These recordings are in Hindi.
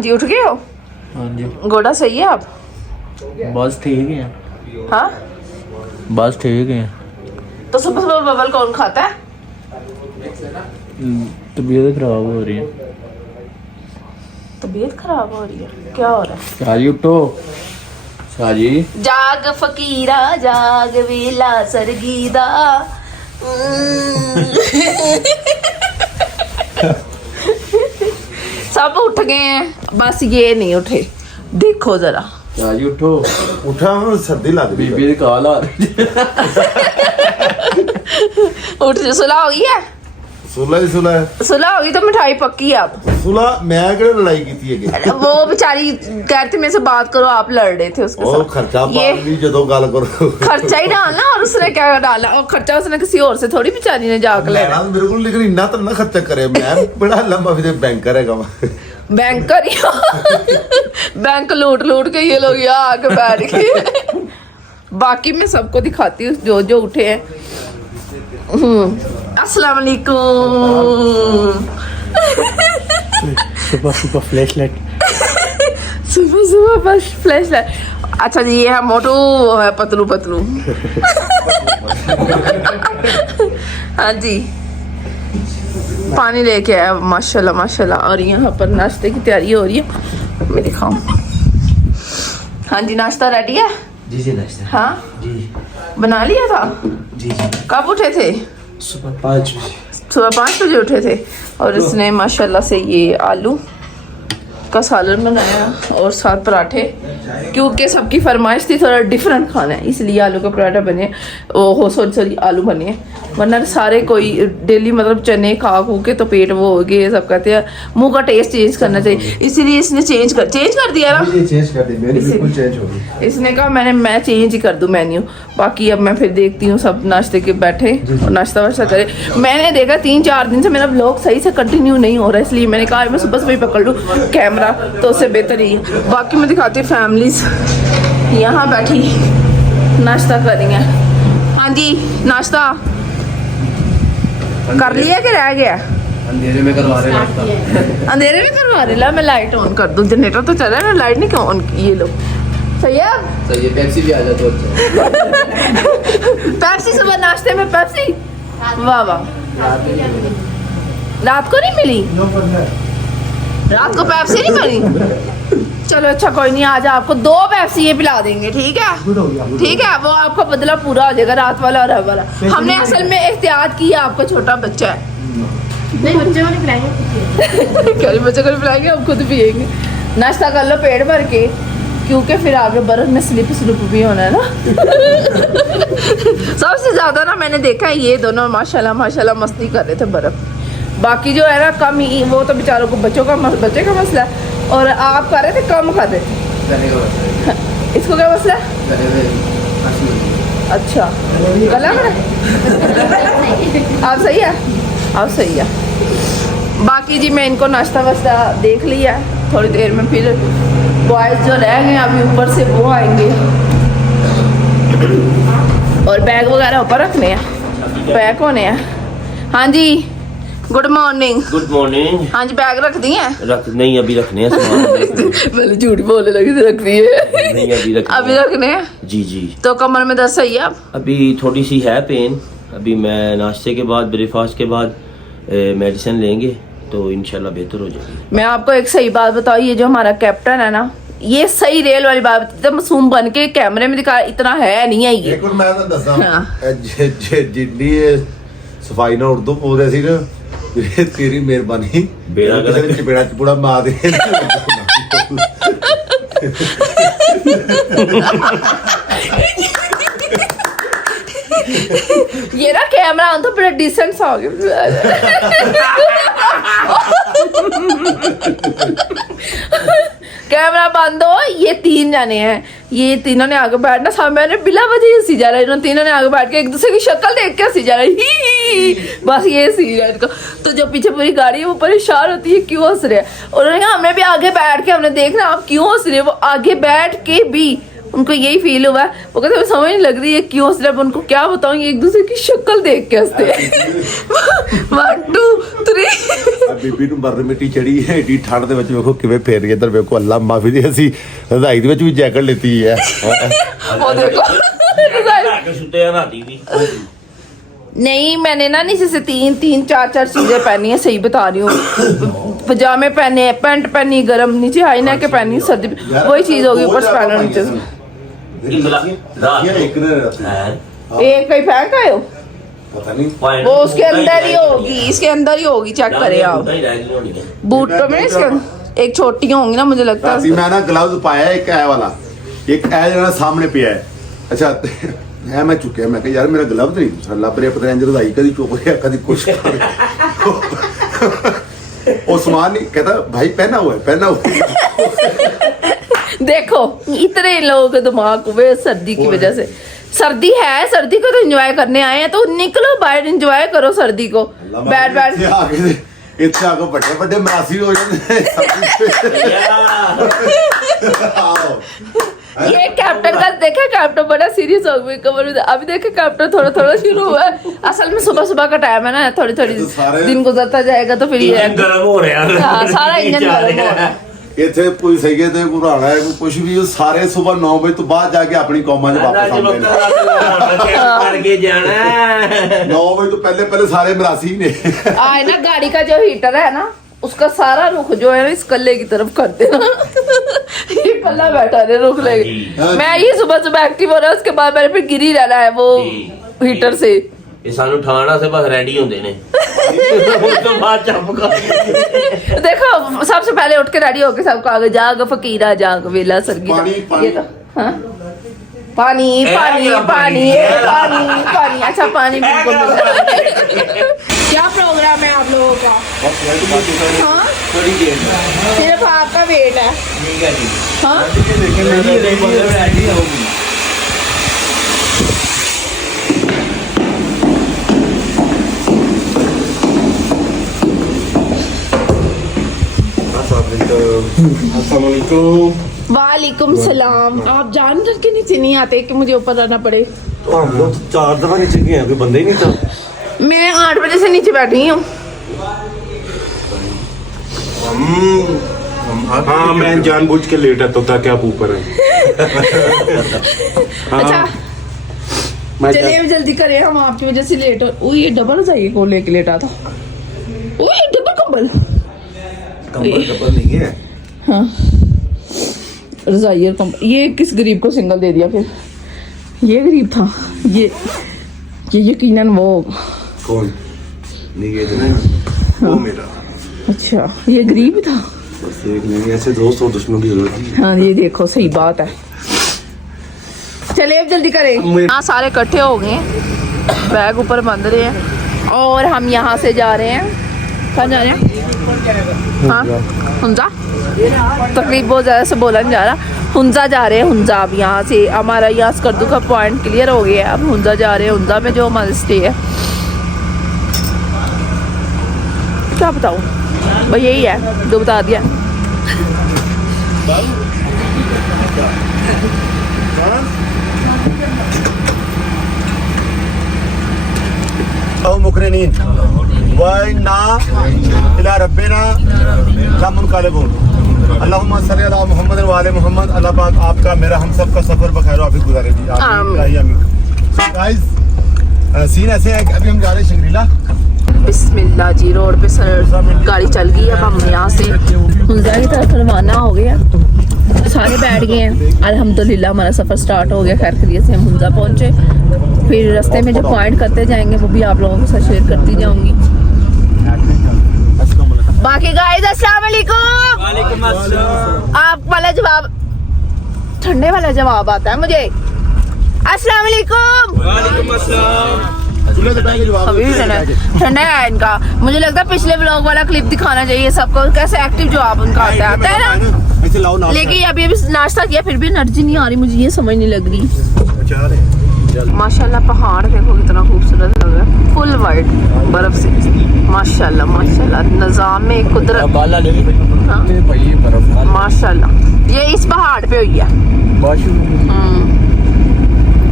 जी उठ गए हो? हाँ जी। गोड़ा सही है आप? बस ठीक है। हाँ बस ठीक है। तो सुबह सुबह बबल कौन खाता है? तबीयत खराब हो रही है। तबीयत खराब हो रही है, क्या हो रहा है? शाजी उठो। शाजी जाग फकीरा जाग वेला सरगीदा। सब उठ गए हैं, बस ये नहीं उठे। देखो जरा। शाजी उठो। उठा हूं, सर्दी लग रही बीबी दी काल आ रही है। उठ जो, सुलह हो गई है? सुलह सुलह हो गई तो मिठाई पक्की है अब। सुलह मैं किहड़े लड़ाई की है वो बेचारी कहती मेरे से बात करो, आप लड़ रहे थे उसके ओ साथ। खर्चा ये पानी जदों गल करो खर्चा ही डालना, और उसने क्या डाला? और खर्चा उसने किसी और से थोड़ी बेचारी ने जाकर लेना। लेना मेरे को, लेकिन इन्ना तो ना खर्चा करे। मैं बड़ा लंबा भी बैंकर है काम। बैंकर ही बैंक लूट लूट के ये लोग यहाँ आके बैठ गए। बाकी मैं सबको दिखाती हूँ जो जो उठे हैं। अस्सलाम वालेकुम। सुबह सुबह फ्लैश लाइट। सुबह सुबह बस फ्लैश लाइट। अच्छा जी, ये है मोटू, है पतलू पतलू। हाँ जी, पानी लेके आया माशाल्लाह माशाल्लाह। और यहाँ पर नाश्ते की तैयारी हो रही है, मैं दिखाऊं। हाँ जी, नाश्ता रेडी है? जी नाश्ता। हाँ जी बना लिया था? जी। कब उठे थे? सुबह 5 बजे। सुबह 5 बजे उठे थे। और इसने माशाल्लाह से ये आलू का सालन बनाया और साथ पराठे, क्योंकि सबकी फरमाइश थी थोड़ा डिफरेंट खाना है, इसलिए आलू का पराठा बने। वो सॉरी आलू बने, वरना सारे कोई डेली मतलब चने खा खू के तो पेट वो हो गए। सब कहते हैं मुंह का टेस्ट चेंज करना चाहिए, इसीलिए इसने चेंज कर दिया ना। चेंज कर दी मेरी, बिल्कुल चेंज हो गई। इसने कहा मैं चेंज ही कर दूं मेन्यू। बाकी अब मैं फिर देखती हूँ सब नाश्ते के बैठे और नाश्ता वाश्ता करे। मैंने देखा 3-4 दिन से मेरा ब्लॉग सही से कंटिन्यू नहीं हो रहा, इसलिए मैंने कहा मैं सुबह सुबह ही पकड़ लूँ कैमरा, तो उससे बेहतर ही है। बाकी मैं दिखाती हूँ फैमिलीज यहाँ बैठी नाश्ता कर रही हैं। हाँ जी, नाश्ता कर लिया कि रह गया? अंधेरे में करवा रहे नाश्ता। अंधेरे में करवा रहे। ला मैं लाइट ऑन कर दूँ, जनरेटर तो चल रहा है ना, लाइट नहीं क्यों ऑन की? ये लो सही है। सही है, पेप्सी भी आ जाए तो अच्छा। पेप्सी सुबह नाश्ते में पेप्सी, वाह वाह। रात को नहीं मिली? रात को पेप्सी नहीं मिली? चलो अच्छा कोई नहीं, आज आपको 2 पेप्सी ये पिला देंगे, ठीक है? ठीक है, वो आपका बदला पूरा हो जाएगा, रात वाला और अब वाला। हमने असल में एहतियात की है, आपका छोटा बच्चा है। नहीं, बच्चे को नहीं पिलाएंगे। क्या बच्चे को नहीं पिलाएंगे, हम खुद पिएंगे। नाश्ता कर लो पेट भर के, क्योंकि फिर आगे बर्फ में स्लिप भी होना है ना। सबसे ज्यादा ना मैंने देखा है ये दोनों माशाल्लाह माशाल्लाह मस्ती कर रहे थे बर्फ। बाकी जो है ना कम ही, वो तो बेचारों को बच्चे का मसला है, और आप कर रहे थे कम खा रहे थे। इसको क्या मसला है? अच्छा गला में आप सही है, आप सही है। बाकी जी मैं इनको नाश्ता वास्ता देख लिया, थोड़ी देर में फिर बॉयज जो रह गए अभी ऊपर से वो आएंगे, और बैग वगैरह ऊपर रखने हैं, पैक होने हैं। हाँ जी, गुड मॉर्निंग। Good morning. हाँ जी, बैग रख दिए हैं? नहीं अभी रखने हैं सामान। पहले झूठ बोलने लगी थी, रख दिए? नहीं अभी रखने हैं। जी। तो कमर में दर्द सही है अब? अभी थोड़ी सी है पेन। अभी मैं नाश्ते के बाद ब्रेकफास्ट के बाद मेडिसिन लेंगे तो इंशाल्लाह बेहतर हो जाएगी। मैं आपको एक सही बात बताऊँ, ये जो हमारा कैप्टन है ना, ये सही रेल वाली बात, एकदम मासूम बन के कैमरे में दिखा, इतना है नहीं है ये। एक और मैं दसदा हाँ। जिंदी सफाई ना उर्दू बोलदे सी ना, तेरी मेहरबानी बेड़ा गलत चपेड़ा चपूड़ा मार दे। ये ना कैमरा तो बड़ा डिसेंट सा हो गया। कैमरा बंद हो। ये 3 जाने हैं, ये तीनों ने आगे बैठना, सामने ने बिला वजह हंसी जा रहा है। इन्होंने तीनों ने आगे बैठ के एक दूसरे की शक्ल देख के हंसी जा रहा है, ही बस ये सी है इनको। तो जो पीछे पूरी गाड़ी है वो परेशान होती है क्यों हंस रहे हैं। उन्होंने कहा हमें भी आगे बैठ के हमने देखना आप क्यों हंस रहे हैं। वो आगे बैठ के भी उनको यही फील हुआ है, वो कहते समझ नहीं लग रही है क्यों हंस रहे हैं। उनको क्या बताऊं, ये एक दूसरे की शक्ल देख के हंसते हैं। 1 2 3 ਬੀਬੀ ਨੂੰ ਬਰਨ ਮਿੱਟੀ ਚੜੀ ਹੈ ਏਡੀ ਠੰਡ ਦੇ ਵਿੱਚ ਵੇਖੋ ਕਿਵੇਂ ਫੇਰ ਰਹੀ ਇੱਧਰ ਵੇਖੋ ਅੱਲਾ ਮਾਫੀ ਦੇ ਅਸੀਂ ਰਜ਼ਾਈ ਦੇ ਵਿੱਚ ਵੀ ਜੈਕਟ ਲੈਤੀ ਹੈ वो देखो के सुते हैं राती भी नहीं मैंने ना नीचे से तीन चार चीजें पहनी है सही बता रही हूँ पजामे पहने पैंट पहनी गरम नीचे हाई नेक के पहनी सर्दी वही चीज होगी ऊपर से पहनो नीचे से एक ने एक कहीं फेंक आए हो पता नहीं वो उसके अंदर ही होगी इसके अंदर ही होगी चेक करें आप बूटों में इसके अंदर एक छोटी होंगी ना मुझे लगता है मैं ना ग्लव्स पाया एक ऐ वाला एक ऐ जरा सामने पिया है अच्छा है मैं चुके मैं कहा यार मेरा ग्लव तो नहीं लभ रहा पता नहीं रजाई कभी चुप गया कभी कुछ उस्मान नहीं कहता भाई पहना हुआ है देखो इतने लोगों के दिमाग हुए सर्दी की वजह से सर्दी है सर्दी को तो एंजॉय करने आए हैं तो निकलो बाहर एंजॉय करो सर्दी को बैठ बैठ इतने आगे बड़े बड़े मरासी हो जाते ये कैप्टन का देखा कैप्टन बड़ा सीरियस हो गई कमर में अभी देखे कैप्टन थोड़ा थोड़ा शुरू हुआ है असल में सुबह सुबह का टाइम है ना थोड़ी थोड़ी दिन गुजरता जाएगा तो फिर ये गर्म हो रहा है सारा इंजन गर्म हो रहा है ਇੱਥੇ ਕੋਈ ਸਹੀਏ ਤੇ ਘੁਰਾਣਾ ਹੈ ਕੋਈ ਕੁਝ ਵੀ ਸਾਰੇ ਸਵੇਰ 9 ਵਜੇ ਤੋਂ ਬਾਅਦ ਜਾ ਕੇ ਆਪਣੀ ਕੌਮਾਂ 'ਚ ਵਾਪਸ ਆਉਂਦੇ ਨੇ करके जाना 9 वजे तो पहले सारे मरासी ने आए ना गाड़ी का जो हीटर है ना उसका सारा रुख जो है ना इस कल्ले की तरफ करते ना ये कल्ला बैठा है रुख लेके मैं ये सुबह सुबह एक्टिव हो रहा है उसके बाद मेरे पे गिरी रहना है वो हीटर से ये सानू ठाणा से बस रेडी होंदे ने उस तो बाद चप कर देखो सबसे पहले उठ के रेडी होके सबको आगे जाग फकीरा जाग वेला सरगी पानी। ये तो हाँ पानी पानी पानी पानी पानी अच्छा पानी बिल्कुल मिल रहा है। क्या प्रोग्राम है आप लोगों का हाँ थोड़ी देर सिर्फ आपका वेट है ठीक है जी हाँ रेडी होगी वालेकुम सलाम आप जान कर के नीचे नहीं आते कि मुझे ऊपर रहना पड़े हम लोग 4 दफा नीचे गए हैं कोई बंदा ही नहीं था मैं 8 बजे से नीचे बैठी हूँ हाँ मैं जानबूझ के लेटा तो ताकि आप ऊपर हैं अच्छा चलिए अब जल्दी करें हम आपकी वजह से लेट हो ये डबल चाहिए को लेके लेटा था ओ ये डबल कंबल कंबल नहीं है हाँ रजाई और कंबल ये किस गरीब को सिंगल दे दिया फिर ये गरीब था ये यकीनन वो कौन नहीं ये ना वो मेरा अच्छा ये गरीब था बस एक नहीं ऐसे दोस्त और दुश्मनों की जरूरत नहीं हाँ ये देखो सही बात है चलिए अब जल्दी करें हाँ सारे इकट्ठे हो गए हैं बैग ऊपर बांध रहे हैं और हम यहाँ से जा रहे हैं कहाँ जा रहे हैं हाँ हुंजा तकलीफ बहुत ज़्यादा से बोला नहीं जा रहा हुंजा जा रहे हैं हुंजा अब यहाँ से हमारा यहाँ स्कर्दू का पॉइंट क्लियर हो गया है अब हुंजा जा रहे हैं हुंजा में जो हमारा स्टे है क्या बताऊँ भाई यही है जो बता दिया मुकरिनीन वइन्ना इला रब्बिना लमुनक़लिबून अल्लाहुम्मा सल्लि अला मुहम्मद व आले मुहम्मद अल्लाह पाक आपका मेरा हम सब का सफर बखैर वाफिक गुजारे जी आमीन गाइस सीन ऐसे है कि अभी हम जा रहे हैं शंग्रीला बिस्मिल्लाह जी रोड पे सर गाड़ी चल गई अब हम यहाँ से हुंजा की तरफ रवाना हो गए सारे बैठ गए हैं अल्हम्दुलिल्लाह हमारा सफ़र स्टार्ट हो गया खैर खैरियत से हम हुंजा पहुँचे फिर रास्ते में जो पॉइंट करते जाएंगे वो भी आप लोगों के साथ शेयर करती जाऊंगी बाकी गाइस अस्सलाम वालेकुम वालेकुम अस्सलाम आप वाला जवाब ठंडे वाला जवाब आता है मुझे अस्सलाम वालेकुम वालेकुम अस्सलाम अभी भी ठंडा है इनका मुझे लगता है पिछले व्लॉग वाला क्लिप दिखाना चाहिए सबको कैसे एक्टिव जवाब उनका आता है ना लेकिन अभी नाश्ता किया फिर भी एनर्जी नहीं आ रही मुझे ये समझ नहीं लग रही माशाल्लाह पहाड़ देखो कितना खूबसूरत लग रहा है फुल वाइट बर्फ से माशाल्लाह माशाल्लाह निजाम में कुदरत हाँ? माशाल्लाह ये इस पहाड़ पे हुई है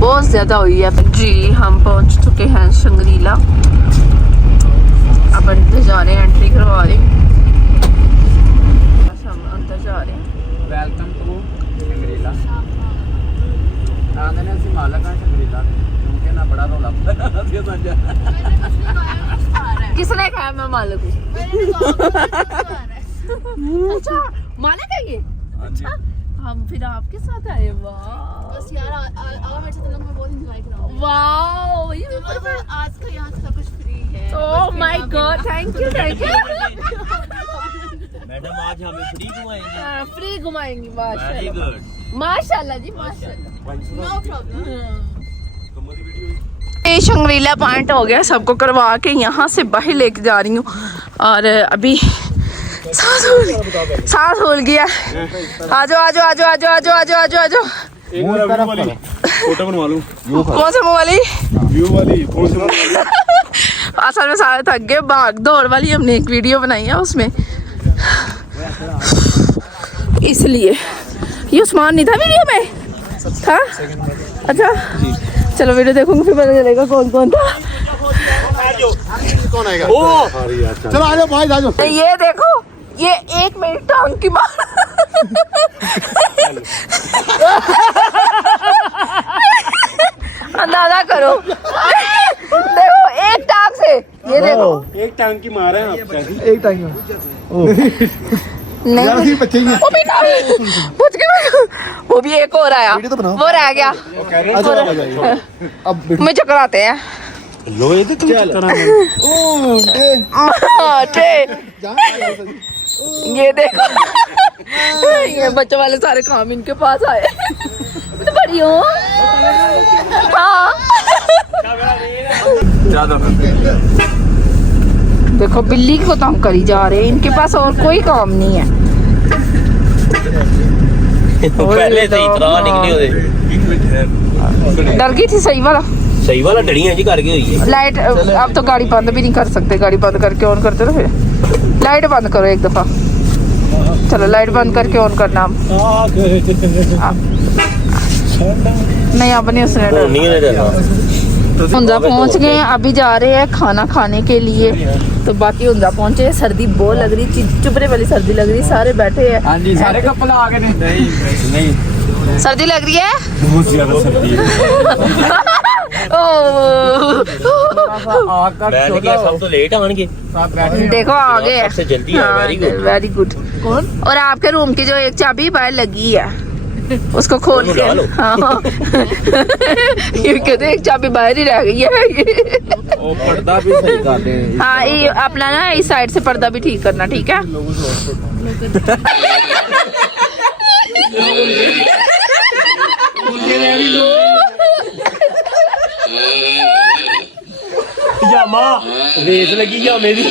बहुत ज्यादा हुई है जी हम पहुंच चुके हैं शंग्रीला अब अंदर जा रहे हैं एंट्री करवा रहे हैं जा रहे हैं। Welcome to Shangrila. आंदे ने ਅਸੀਂ ਮਾਲਕ ਆ ਸ਼ੰਗਰੀਲਾ ਦੇ ਕਿਉਂਕਿ ਨਾ ਬੜਾ ਰੌਲਾ ਪਾਉਂਦਾ ਸੀ ਸਾਡਾ। किसने कहा मैं मालिक हूँ? अच्छा मालिक है ये? अच्छा हम फिर आपके साथ आए। वाह बस यार आओ मेरे साथ, मैं बहुत एंजॉय कराऊंगी। वाओ ये आज का यहाँ सब कुछ फ्री है। Oh my god thank you madam आज हमें फ्री घुमाएंगे। फ्री घुमाएंगी वेरी माशाल्लाह गुड। माशाल्लाह जी माशाल्लाह। No problem. ये शंग्रीला पॉइंट हो गया, सबको करवा के यहाँ से बाहर लेके जा रही हूँ और अभी सांस फूल गया। आजो आजो आजो आजो आजो आजो आजो आजो। एक बार व्यू वाली फोटो बनवा लूं। कौन सा मुँह वाली? व्यू वाली कौन सी वाली? असल में सारे थक गए, भाग दौड़ वाली हमने एक वीडियो बनाई है उसमें, इसलिए ये उस्मान नहीं था वीडियो में था। अच्छा चलो वीडियो देखूंगी फिर पता चलेगा कौन कौन था। कौन आएगा? चलो आ जाओ भाई आ जाओ। ये देखो ये एक मेरी टांग की मार अंदाजा करो। देखो एक टांग से ये देखो एक टांग की मार है आप शायद। एक टाइम नहीं बच्चे ही वो भी नहीं पूछ के वो भी एक और आया वीडियो तो बनाओ। वो रह गया। अब मुझे चक्कर आते हैं। लो ये तो चल ये देखो ये बच्चों वाले सारे काम इनके पास आए। तो बड़ी हो हाँ। देखो बिल्ली को तंग करी जा रहे हैं, इनके पास और कोई काम नहीं है। पहले से इतना निकली होते। डर गई थी सही वाला। सही वाला डड़ियां जी करके हुई है। लाइट अब तो गाड़ी बंद भी नहीं कर सकते, गाड़ी बंद करके ऑन करते ना फिर। लाइट बंद करो एक दफा। चलो लाइट बंद करके ऑन करना। नहीं अब नहीं उसने डर। नहीं है डरना। हुंजा पहुंच गए, अभी जा रहे हैं खाना खाने के लिए। तो बाकी हुंजा पहुंचे, सर्दी बहुत लग रही, चुपरे वाली सर्दी लग रही, सारे बैठे हैं। हाँ जी सारे कपल आ गए। नहीं सर्दी लग रही है बहुत ज्यादा सर्दी है। बैठ गया सब तो लेट आएंगे। देखो आ गए। सबसे जल्दी है, very good। Very good. कौन? और आपके रूम की जो एक चाबी बाहर लगी है उसको खोल के डालो। हाँ ये कहते एक चाबी बाहर ही रह गई है। वो पर्दा भी सही कर दे। हाँ ये अपना ना इस साइड से पर्दा भी ठीक करना, ठीक है। या माँ रेस लगी या मेरी।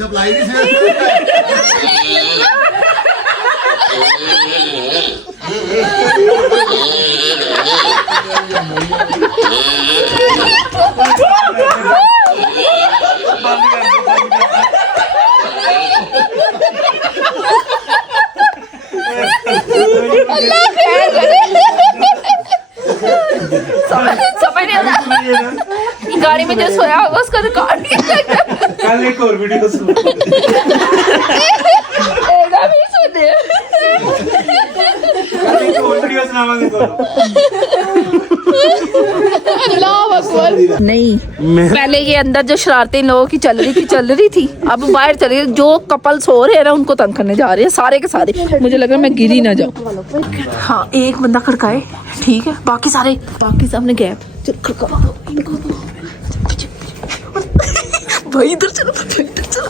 सप्लाई समझ नहीं आता गाड़ी में जो सोया होगा उसका रिकॉर्ड कल एक और वीडियो सुन। भी सुने। कल एक और वीडियो सुनावांगे तो। नहीं पहले ये अंदर जो शरारतें लोगों की चल रही थी अब बाहर चली गई। जो कपल सो रहे हैं ना उनको तंग करने जा रहे हैं सारे के सारे। मुझे लग रहा है मैं गिरी ना जाऊं। हाँ एक बंदा खड़काए ठीक है, बाकी सामने गैप। चल खड़का भाई इधर चलो इधर चलो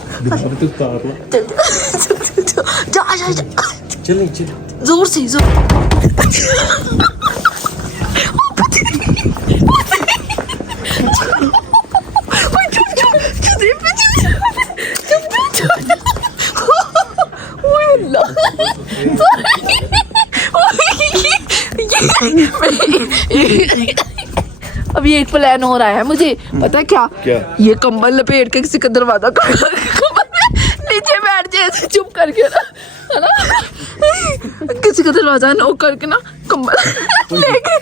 जा चल जोर से जोर। अभी एक प्लान हो रहा है मुझे, पता है क्या? ये कंबल लपेट के किसी का दरवाजा नीचे बैठ जाए चुप करके ना, है ना, किसी का दरवाजा नॉक करके ना कंबल लेके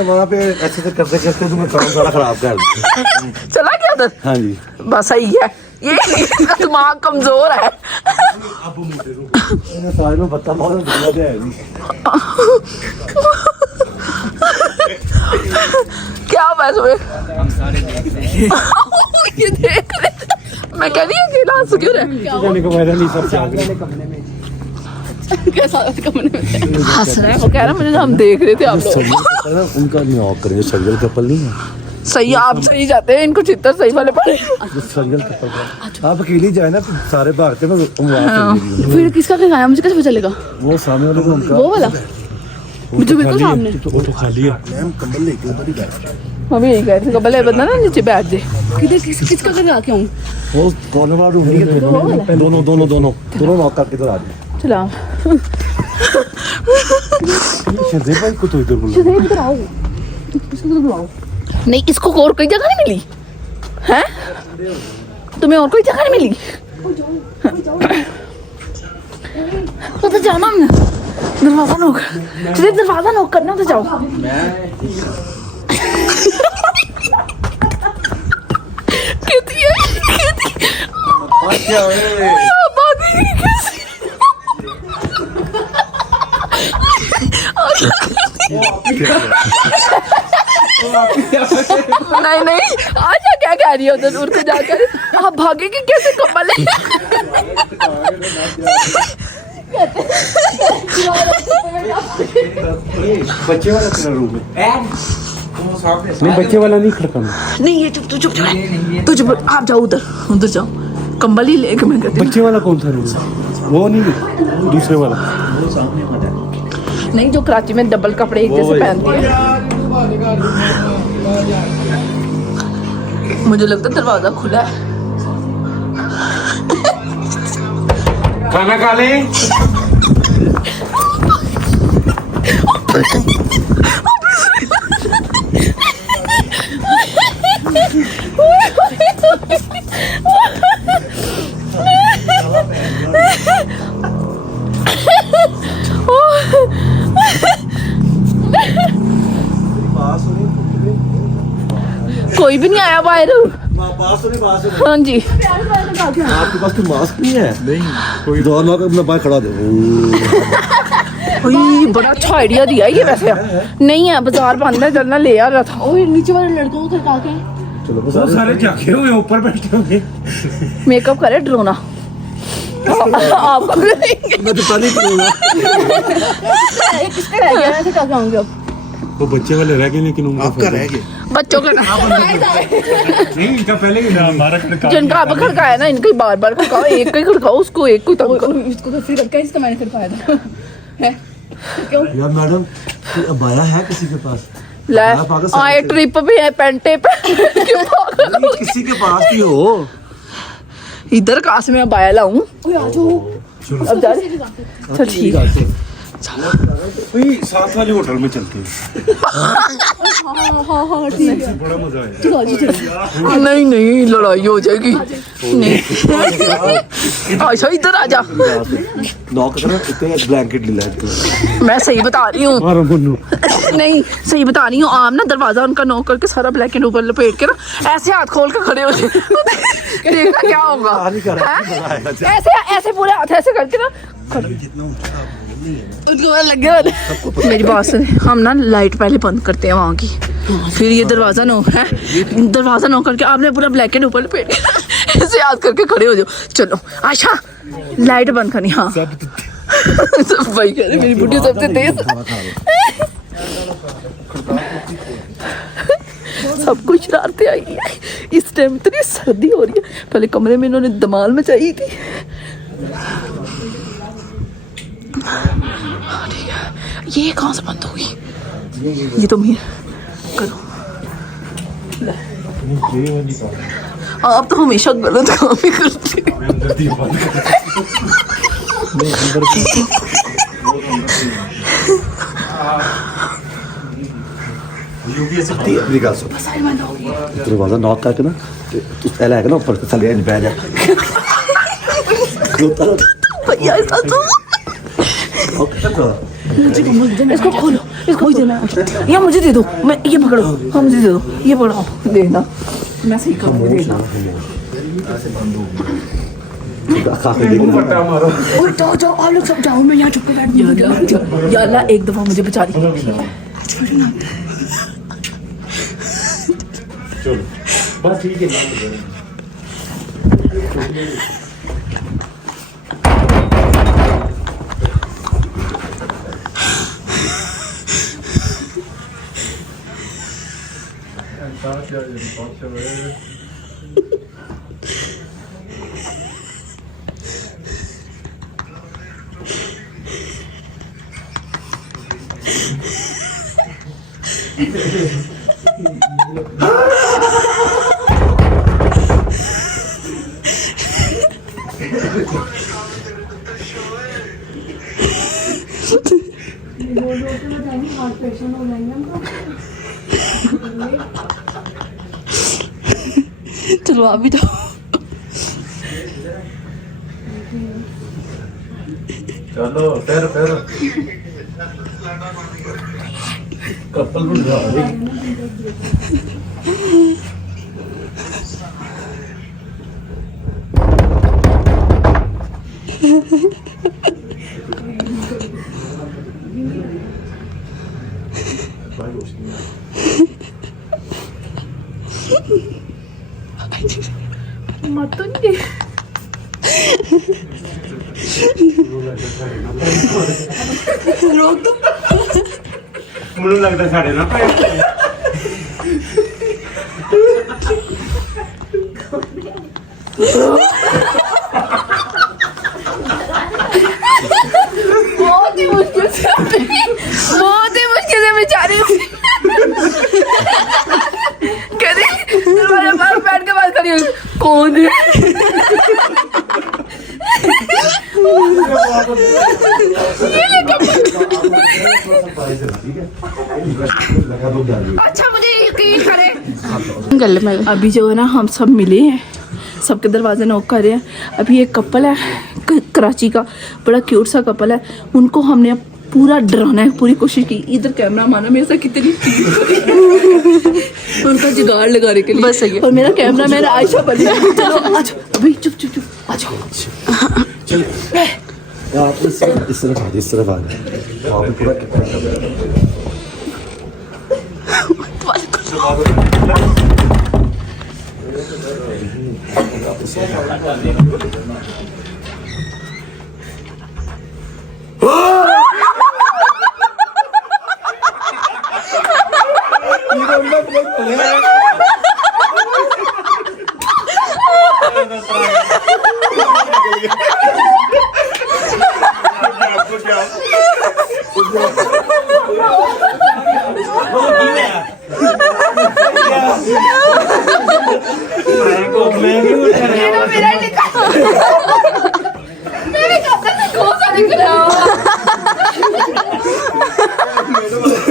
वहाँ पे ऐसे करते करते तुम्हें काम सारा खराब कर दिया। चला क्या उधर? हाँ जी बस सही है, ये इसका दिमाग कमजोर है। सारे में पत्ता बहुत है जी। क्या बस में ये देख रहे थे। मैं कह रही हूँ कि लाश क्यों रहे जाने का फायदा नहीं सब चाह कैसा कमरे में हंस रहे हैं। वो कह रहा है मुझे हम देख रहे थे आप लोग। उनका नहीं ऑफ करेंगे सर्जिकल कपल नहीं है सही, आप सही जाते हैं, इनको चित्तर सही वाले पड़े। सर्जिकल कपल आप अकेली जाए ना सारे भागते ना फिर किसका खाया मुझे कैसे पता चलेगा? वो सामने वाले को उनका वो वाला मुझे बिल्कुल सामने। वो तो खाली है मैम कंबल लेके ऊपर ही बैठ हम यही कह रहे थे कबल है बंदा ना नीचे बैठ जाए। किधर किसका घर आके आऊँ? वो कॉर्नर वाला रूम नहीं है दोनों नॉक करके तो आ जाए चला शहज़ेब भाई को तो इधर बुला इधर आओ, इसको तो बुलाओ। नहीं, इसको और कोई जगह नहीं मिली है? तुम्हें और कोई जगह नहीं मिली? तो जाना हमने दरवाजा नॉक, चलिए दरवाजा नॉक करना तो जाओ। कहती है भागेगी कैसे? नहीं आजा, क्या कह रही है उधर उड़ के जाकर? आप भागेगी कैसे? कमल है। बच्चे वाला तेरा रूम है नहीं बच्चे वाला नहीं खड़काना नहीं ये चुप चुप तू चुप, आप जाओ उधर जाओ, कंबल ही लेके मैं कहती बच्चे वाला कौन सा रूम वो नहीं दूसरे वाला नहीं, जो कराची में डबल कपड़े एक जैसे पहनती है। मुझे लगता है दरवाजा खुला है। खाना खा ले कोई भी नहीं आया बाहर। हाँ जी, आपके पास तो मास्क नहीं है नहीं कोई दो ना मैं बाहर खड़ा दे ओए बड़ा अच्छा आइडिया दिया ये वैसे। नहीं है, बाजार बंद है, चलना ले आ रहा था। ओए नीचे वाले लड़कों को खड़का के चलो वो सारे जाके हुए ऊपर बैठे होंगे मेकअप करे डरोना आपको करेंगे। मैं तो पहले ही करूंगा किसका रह गया? ऐसे क्या आऊंगी अब? वो बच्चे वाले रह गए लेकिन उनका आपका रह गया बच्चों का नहीं इनका पहले ही हमारा खड़का जिनका अब खड़काया ना, इनका ही बार बार खड़काओ, एक को ही खड़काओ, उसको एक को ही तंग करो। इसको तो फिर कैसे तो मैंने खड़काया था है क्यों? यार मैडम अबाया है किसी के पास ले आए ट्रिप पे है, पेंटे पे क्यों पागल हो? किसी के पास भी हो इधर काश में बाया लाऊं। ओए आ जाओ। अब जा रहे? चल ठीक है। साथ वाले होटल में चलते हैं हाँ ठीक है। बड़ा मजा आएगा चलो आ जाओ। नहीं लड़ाई हो जाएगी। नहीं अच्छा इधर आ जा। नॉक करना इतने ब्लैंकेट ले ले मैं सही बता रही हूँ। मारो मुन्नू नहीं सही बता रही हूँ। आम ना दरवाजा उनका नॉक करके सारा ब्लैक एंड ऊपर लपेट के ना ऐसे हाथ खोल के खड़े हो जाए, देखना क्या होगा। हैं? ऐसे पूरे हाथ ऐसे करके ना लगे वाले। मेरी बात सुन, हम ना लाइट पहले बंद करते हैं वहाँ की, फिर ये दरवाजा नो है, दरवाजा नो करके आपने पूरा ब्लैक एंड ऊपर लपेट के ऐसे याद करके खड़े हो जाओ। चलो अच्छा लाइट बंद करनी। हाँ सब भाई कह रहे मेरी बुढ़ी सबसे तेज। सब कुछ शरारतें आई है इस टाइम। इतनी सर्दी हो रही है, पहले कमरे में इन्होंने धमाल मचाई थी। ठीक है, ये कहाँ से बंद होगी? ये तो मैं करो। आप तो हमेशा गलत काम ही करते हो। दरवाजा नॉक करके ना तू पहले आएगा ना ऊपर से चले बैठ जा भैया ऐसा तो इसको खोलो, इसको देना या मुझे दे दो। मैं ये पकड़ो, हाँ मुझे दे दो, ये पकड़ो देखना। मैं सही करूँगी देखना। और जाओ जाओ आप लोग सब जाओ, मैं यहाँ चुप कर बैठ गई। या अल्लाह एक दफा मुझे बचा दी। चलो बस ठीक है। चलो आप भी जाओ। चलो फिर कपल मत तो नहीं रोक दो। ਮੈਨੂੰ ਲੱਗਦਾ ਸਾਡੇ ਨਾਲ बहुत ही मुश्किल से बेचारी कहती तुम्हारे पास बैठ के बात करी कौन है। अच्छा मुझे यकीन करे। अभी जो है ना हम सब मिले हैं, सबके दरवाजे नॉक कर रहे हैं। अभी एक कपल है कराची का, बड़ा क्यूट सा कपल है, उनको हमने अब पूरा डराना है, पूरी कोशिश की। इधर कैमरा माना मेरे साथ कितनी उनका जुगाड़ लगाने के लिए बस सही है। और मेरा कैमरा मैन आयशा बनी। चलो आ जाओ अभी, चुप चुप चुप आ जाओ। आप इस तरफ आ गए वहाँ पे पूरा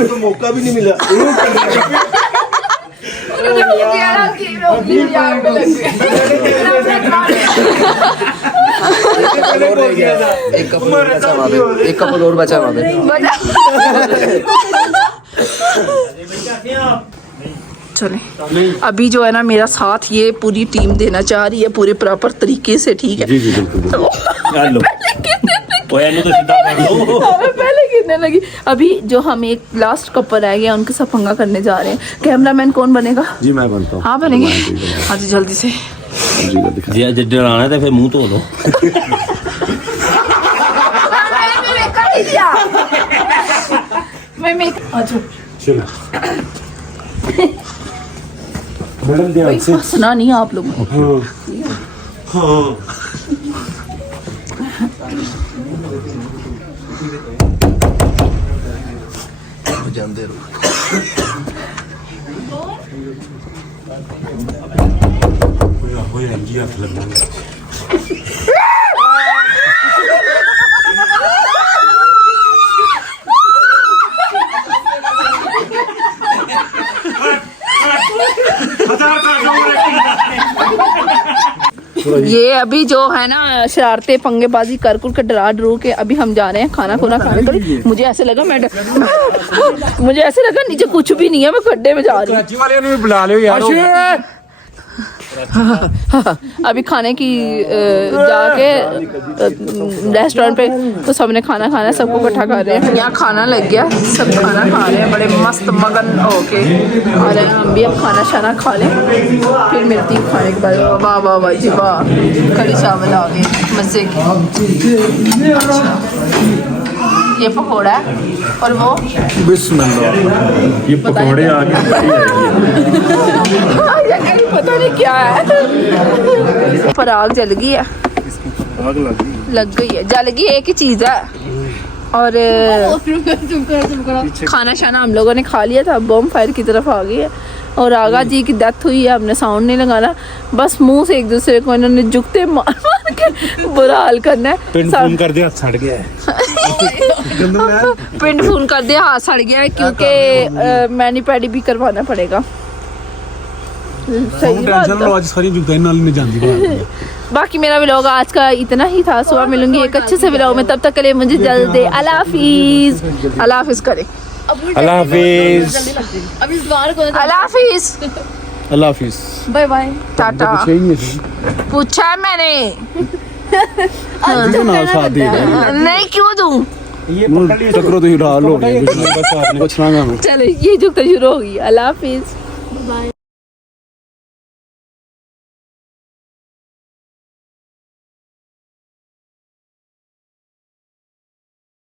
तो मौका भी नहीं मिला। एक कपल और बचा वहाँ पे। चले अभी जो है ना मेरा साथ ये पूरी टीम देना चाह रही है पूरे प्रॉपर तरीके से, ठीक है। जी जी बिल्कुल। पहले गिरने लगी। अभी जो हम एक लास्ट कपल रह गया उनके साथ पंगा करने जा रहे हैं। कैमरामैन कौन बनेगा? जी मैं बनता हूँ। हाँ बनेंगे। हाँ जी जल्दी से। जी डराना था फिर मुंह धो लो। चलो मैडम ध्यान से। सुना नहीं आप लोग। हाँ जानते रहो। जी हाथ लगना ये अभी जो है ना शरारते पंगेबाजी कर के डरा डरू के अभी हम जा रहे हैं खाना खुना खाने के लिए। मुझे ऐसे लगा नीचे कुछ भी नहीं है, मैं गड्ढे में जा रही हूँ। वाले ने बुला लियो यार। अभी खाने की जाके रेस्टोरेंट पे तो सबने खाना खाना है, सबको इकट्ठा कर रहे हैं। यहाँ खाना लग गया, सब खाना खा रहे हैं बड़े मस्त मगन होके। और हम भी अब खाना शाना खा लें, फिर मिलती हूँ खाने के बाद। वाह वाह वाह जी वाह, कढ़ी चावल आ गए मज़े के। अच्छा ये पकौड़ा है और वो बिस्मिल्लाह, ये पकौड़े आ गए। पता नहीं क्या है। पर आग जल गई है, आग लग गई है, जल गई एक ही चीज़ है। और खाना शाना हम लोगों ने खा लिया था, बम फायर की तरफ आ गई है। और आगा जी की डेथ हुई है, हमने साउंड नहीं लगाना, बस मुंह से एक दूसरे को इन्होंने जुगते मार मार के बुरा हाल करना है। पिंड फोन कर दिया, सड़ गया है। पिंड फोन कर दिया, हाथ सड़ गया है, क्योंकि मैनी पैडी भी करवाना पड़ेगा। सही बात है। आज सारी जुगताई नाल नहीं जाती। बाकी मेरा व्लॉग आज का इतना ही था। सुबह मिलूंगी एक अच्छे से व्लॉग में, तब तक के लिए मुझे जल्द अल्लाह हाफिज। अल्लाह हाफिज करें। अल्लाह हाफिज। अब इस बार को अल्लाह हाफिज, अल्लाह हाफिज। Bye bye. टाटा। पूछा है मैंने, नहीं क्यों दूं? चक्रो तो हिराल हो गया। चलो ये जुगता शुरू होगी। अल्लाह हाफिज।